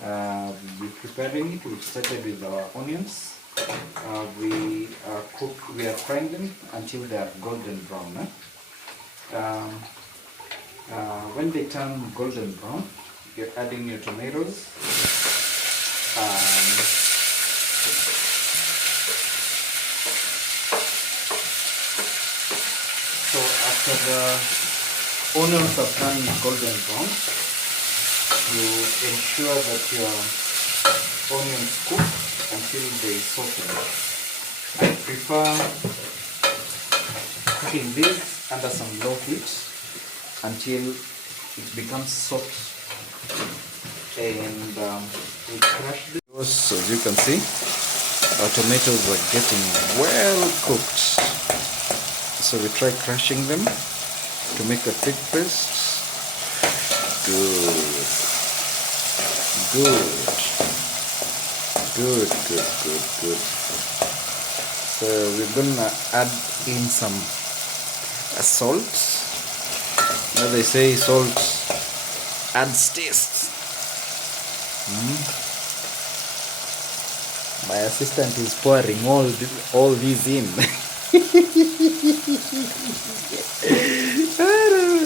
We're preparing it. We've started with our onions. We are frying them until they are golden brown. When they turn golden brown, you're adding your tomatoes. So after the onions have turned golden brown, you ensure that your onions cook until they soften. I prefer cooking this under some low heat until it becomes soft, and we crush this. So as you can see, our tomatoes are getting well cooked. So we try crushing them to make a thick paste. Good. So we're gonna add in some salt. Now they say salt adds taste. My assistant is pouring all these in.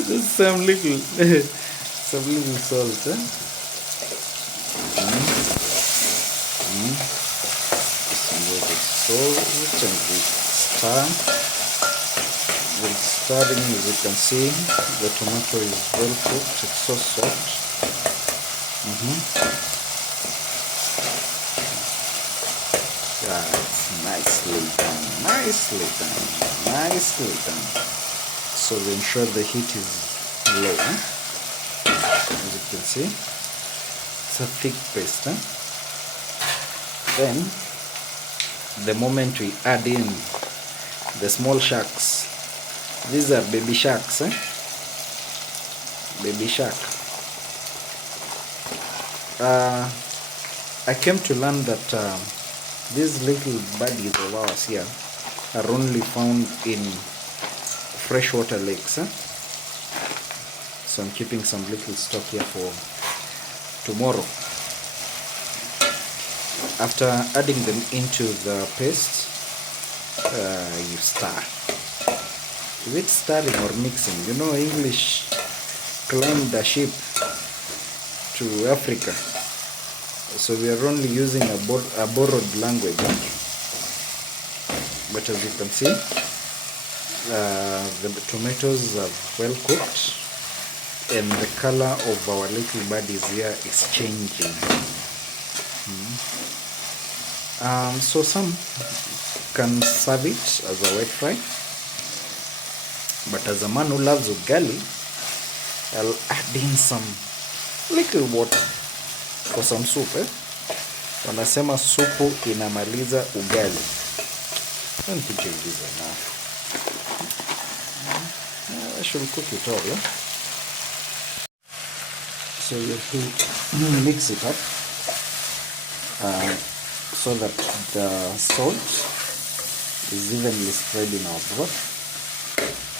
Just some little salt. Huh? Some little salt, and we stir. We're stirring. As you can see, the tomato is well cooked. It's so soft. Yeah, it's nicely done. So we ensure the heat is low. As you can see, it's a thick paste. Then the moment we add in the small sharks, these are baby sharks. Baby shark. I came to learn that these little buddies of ours here are only found in freshwater lakes. So I'm keeping some little stock here for tomorrow. After adding them into the paste, you stir. Is it stirring or mixing? You know, English climbed a ship to Africa, so we are only using a borrowed language. But as you can see, the tomatoes are well cooked, and the color of our little buddies here is changing. So some can serve it as a wet fry, but as a man who loves ugali, I'll add in some little water for some soup. Wanasema supu inamaliza ugali. Don't think it is enough. I should cook it all. So you have to mix it up so that the salt is evenly spread in our broth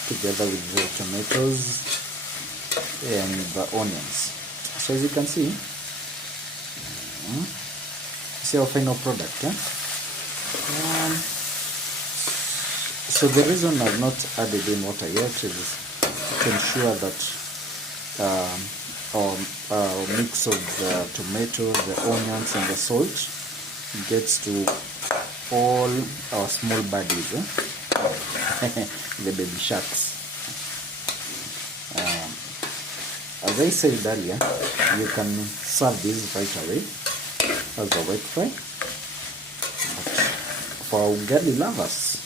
together with the tomatoes and the onions. So as you can see, see our final product. So the reason I've not added in water yet is to ensure that our mix of the tomato, the onions and the salt gets to all our small buddies, the baby sharks. As I said earlier, you can serve this right away as a wet fry. But for ugali lovers,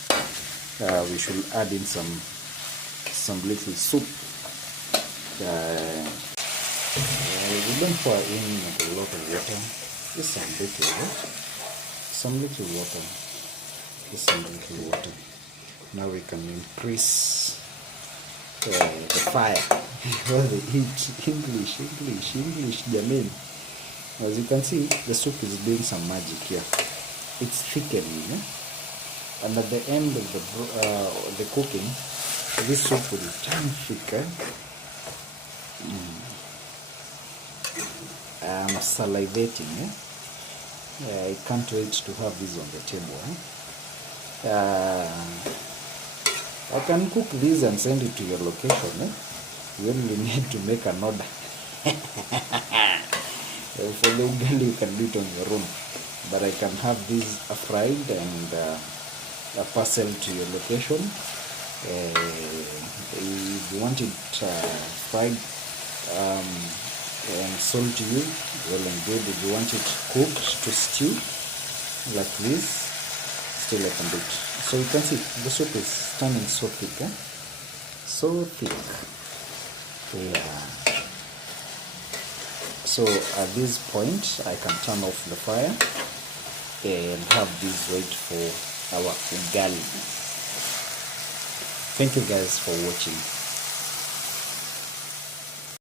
we should add in some little soup. We don't pour in a lot of water. Just some little water. Just some little water. Now we can increase the fire. The heat. English, jamin. As you can see, the soup is doing some magic here. It's thickening, and at the end of the cooking, this soup will turn thicker. I'm salivating. I can't wait to have this on the table. I can cook this and send it to your location. You only need to make an order. For the ugali, you can do it on your own. But I can have this fried and a parcel to your location. If you want it fried and sold to you, well and good. If you want it cooked to stew like this, still I can do it. So you can see the soup is turning so thick. So thick. Yeah. So at this point I can turn off the fire and have this wait for our ugali. Thank you guys for watching.